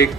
1